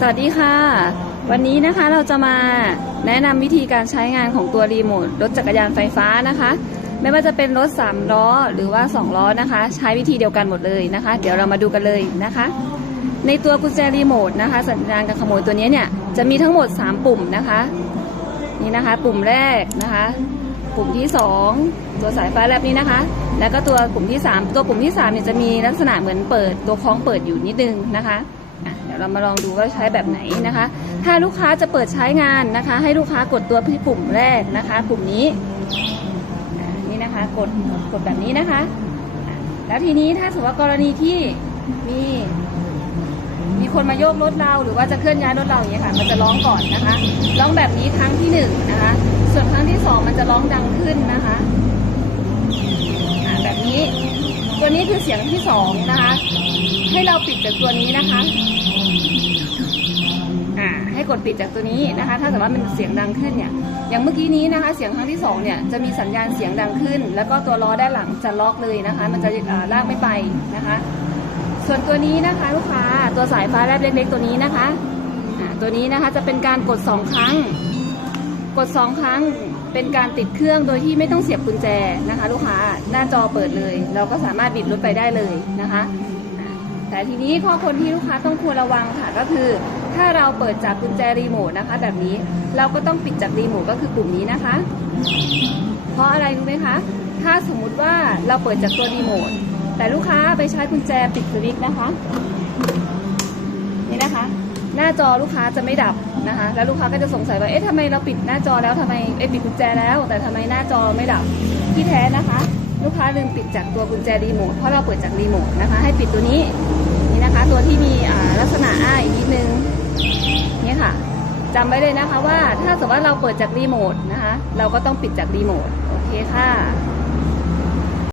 สวัสดีค่ะ วันนี้นะคะเราจะมาแนะนำวิธีการใช้งานของตัวรีโมทรถจักรยานไฟฟ้านะคะ ไม่ว่าจะเป็นรถ 3 ล้อหรือว่า 2 ล้อนะคะ ใช้วิธีเดียวกันหมดเลยนะคะ เดี๋ยวเรามาดูกันเลยนะคะ ในตัวกุญแจรีโมทนะคะ สัญญาณการขโมยตัวนี้เนี่ยจะมีทั้งหมด 3 ปุ่มนะคะนี่นะคะ ปุ่มแรกนะคะ ปุ่มที่ 2 ตัวสายไฟแลบนี้นะคะ แล้วก็ตัวปุ่มที่ 3 ตัวปุ่มที่3เนี่ยจะมีลักษณะเหมือนเปิดตัวคล้องเปิดอยู่นิดนึงนะคะ เดี๋ยวเรามาลองดูว่าใช้แบบไหนนะคะ ถ้าลูกค้าจะเปิดใช้งานนะคะ ให้ลูกค้ากดตัวที่ปุ่มแรกนะคะปุ่มนี้นี่นะคะกดกดแบบนี้นะคะ แล้วทีนี้ถ้าสมมติว่ากรณีที่มีมีคนมาโยกรถเราหรือว่าจะเคลื่อนย้ายรถเราอย่างเงี้ยค่ะ มันจะร้องก่อนนะคะร้องแบบนี้ครั้งที่หนึ่งนะคะ ส่วนครั้งที่สองมันจะร้องดังขึ้นนะคะแบบนี้ ตัวนี้คือเสียงที่สองนะคะ ให้เราปิดจากตัวนี้นะคะอ่าให้กดปิดจากตัวนี้นะคะ ถ้าสมมติมันเสียงดังขึ้นเนี่ย อย่างเมื่อกี้นี้นะคะ เสียงครั้งที่สองเนี่ยจะมีสัญญาณเสียงดังขึ้น แล้วก็ตัวล้อด้านหลังจะล็อกเลยนะคะ มันจะลากไม่ไปนะคะ ส่วนตัวนี้นะคะลูกค้าตัวสายฟ้าแลบเล็กๆตัวนี้นะคะตัวนี้นะคะจะเป็นการกด 2 ครั้ง กด 2 ครั้งเป็นการติดเครื่องโดยที่ไม่ต้องเสียบกุญแจนะคะ ลูกค้าหน้าจอเปิดเลย เราก็สามารถบิดรถไปได้เลยนะคะ แต่ทีนี้ข้อควรที่ลูกค้าต้องควรระวังค่ะก็คือ ถ้าเราเปิดจากกุญแจรีโมทนะคะ แบบนี้เราก็ต้องปิดจากรีโมทก็คือปุ่มนี้นะคะ เพราะอะไรรู้ไหมคะ ถ้าสมมุติว่าเราเปิดจากตัวรีโมทแต่ลูกค้าไปใช้กุญแจปิดสวิตช์นะคะนี่นะคะ หน้าจอลูกค้าจะไม่ดับนะคะ แล้วลูกค้าก็จะสงสัยว่าเอ๊ะทำไมเราปิดหน้าจอแล้วทำไมเอ๊ะปิดกุญแจแล้ว แต่ทำไมหน้าจอไม่ดับที่แท้นะคะ ลูกค้าลืมปิดจากตัวกุญแจรีโมทเพราะเราเปิดจากรีโมทนะคะ ให้ปิดตัวนี้ ที่มีลักษณะอ้าอีกนิดนึงเนี่ยค่ะจำไว้เลยนะคะว่าถ้าสมมติว่าเราเปิดจากรีโมทนะคะ เราก็ต้องปิดจากรีโมท โอเคค่ะ